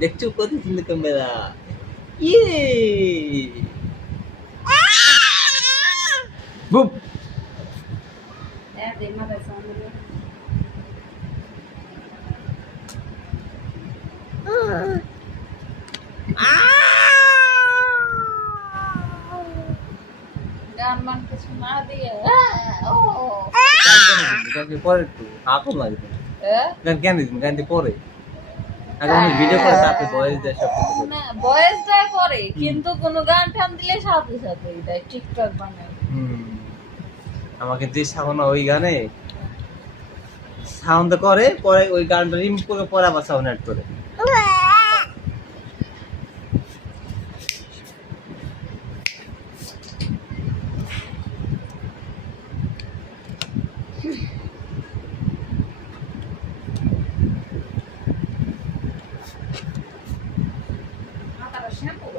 দেখছো কত সুন্দর ক্যামেরা ইয়ে বুপ গান মান কিছু না দিয়ে ও গান পরে একটু হাঁকো লাগবে হ্যাঁ গান কেন দিন গান দিয়ে পরে আগে আমি ভিডিও করে তারপরে ভয়েস দিয়ে সব কিছু করি। না ভয়েসটা করে কিন্তু কোন গান টান দিলে সাথে সাথে দেয় টিকটক বানায় হুম। আমাকে যে সাউন্ড ওই গানে সাউন্ড করে পরে ওই গানটা রিমুভ করে পরে আবার সাউন্ড অ্যাড করে মাথাটা শ্যাম্পু